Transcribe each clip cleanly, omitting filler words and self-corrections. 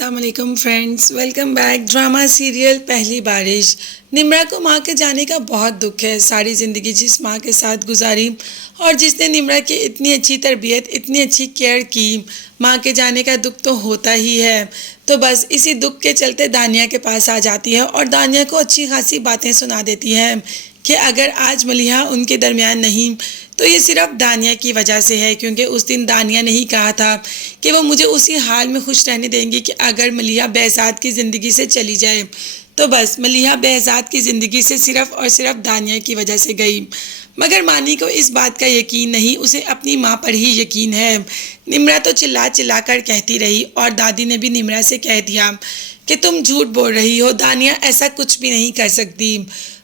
अस्सलाम वालेकुम friends, welcome back. Drama serial पहली बारिश। निम्रा को माँ के जाने का बहुत दुख है। सारी ज़िंदगी जिस माँ के साथ गुजारी और जिसने निम्रा की इतनी अच्छी तरबियत, इतनी अच्छी केयर की, माँ के जाने का दुख तो होता ही है। तो बस इसी दुख के चलते दानिया के पास आ जाती है और दानिया को अच्छी खासी बातें सुना देती है कि अगर आज मलिहा उनके दरमियान नहीं तो ये सिर्फ दानिया की वजह से है, क्योंकि उस दिन दानिया ने ही कहा था कि वो मुझे उसी हाल में खुश रहने देंगी कि अगर मलिहा behzad की ज़िंदगी से चली जाए। तो बस मलिहा behzad की ज़िंदगी से सिर्फ और सिर्फ दानिया की वजह से गई। मगर मानी को इस बात का यकीन नहीं, उसे अपनी माँ पर ही यकीन है। निम्रा तो चिल्ला चिल्ला कर कहती रही और दादी ने भी निम्रा से कह दिया कि तुम झूठ बोल रही हो, दानिया ऐसा कुछ भी नहीं कर सकती।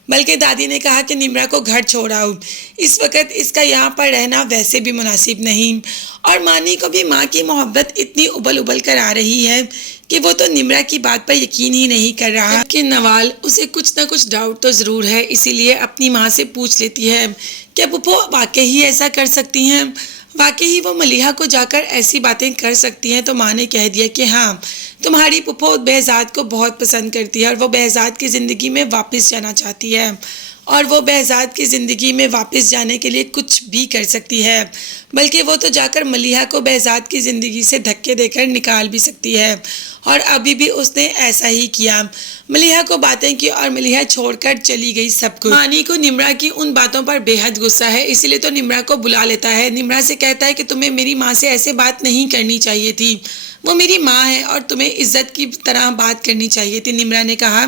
बल्कि दादी ने कहा कि निम्रा को घर छोड़ आओ, इस वक्त इसका यहाँ पर रहना वैसे भी मुनासिब नहीं। और मानी को भी माँ की मोहब्बत इतनी उबल उबल कर आ रही है कि वो तो निम्रा की बात पर यकीन ही नहीं कर रहा कि नवाल उसे कुछ ना कुछ डाउट तो ज़रूर है। इसीलिए अपनी माँ से पूछ लेती है कि पुप्पो वाकई ही ऐसा कर सकती हैं, वाकई ही वो मलिहा को जाकर ऐसी बातें कर सकती हैं। तो माँ ने कह दिया कि हाँ, तुम्हारी पुप्पो behzad को बहुत पसंद करती है और वो behzad की ज़िंदगी में वापस जाना चाहती है और वो behzad की ज़िंदगी में वापस जाने के लिए कुछ भी कर सकती है। बल्कि वो तो जाकर मलिहा को behzad की ज़िंदगी से धक्के देकर निकाल भी सकती है और अभी भी उसने ऐसा ही किया। मलिहा को बातें की और मलिहा छोड़कर चली गई सब कुछ। मानी को निम्रा की उन बातों पर बेहद गुस्सा है, इसीलिए तो निम्रा को बुला लेता है। निम्रा से कहता है कि तुम्हें मेरी माँ से ऐसे बात नहीं करनी चाहिए थी, वो मेरी माँ है और तुम्हें इज्जत की तरह बात करनी चाहिए थी। निम्रा ने कहा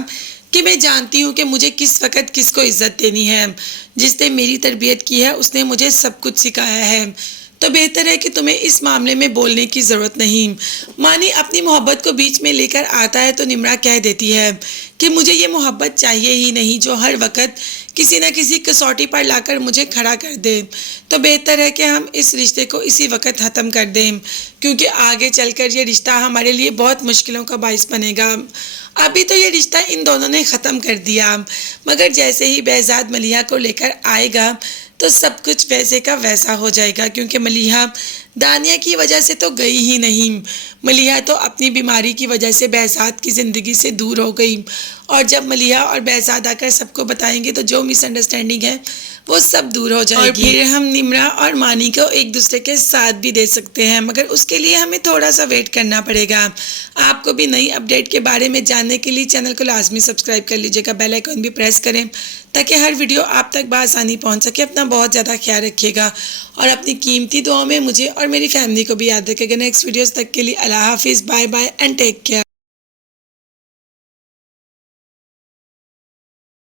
कि मैं जानती हूँ कि मुझे किस वक़्त किसको इज्जत देनी है। जिसने मेरी तरबियत की है उसने मुझे सब कुछ सिखाया है, तो बेहतर है कि तुम्हें इस मामले में बोलने की ज़रूरत नहीं। मानी अपनी मोहब्बत को बीच में लेकर आता है तो निम्रा कह देती है कि मुझे ये मोहब्बत चाहिए ही नहीं जो हर वक्त किसी न किसी कसौटी पर लाकर मुझे खड़ा कर दे। तो बेहतर है कि हम इस रिश्ते को इसी वक्त ख़त्म कर दें, क्योंकि आगे चलकर ये रिश्ता हमारे लिए बहुत मुश्किलों का बाइस बनेगा। अभी तो ये रिश्ता इन दोनों ने ख़त्म कर दिया, मगर जैसे ही behzad मलिहा को लेकर आएगा तो सब कुछ वैसे का वैसा हो जाएगा, क्योंकि मलिहा दानिया की वजह से तो गई ही नहीं, मलिहा तो अपनी बीमारी की वजह से behzad की ज़िंदगी से दूर हो गई। और जब मलिहा और behzad आकर सबको बताएंगे तो जो मिसअंडरस्टैंडिंग है वो सब दूर हो जाएगी और फिर हम निम्रा और मानी को एक दूसरे के साथ भी दे सकते हैं, मगर उसके लिए हमें थोड़ा सा वेट करना पड़ेगा। आपको भी नई अपडेट के बारे में जानने के लिए चैनल को लाजमी सब्सक्राइब कर लीजिएगा, बेल आइकन भी प्रेस करें ताकि हर वीडियो आप तक बआसानी पहुंच सके। अपना बहुत ज़्यादा ख्याल रखिएगा और अपनी कीमती दुआओं में मुझे और मेरी फैमिली को भी याद रखिएगा। नेक्स्ट वीडियोज़ तक के लिए अल्लाह हाफिज़, bye bye and take care.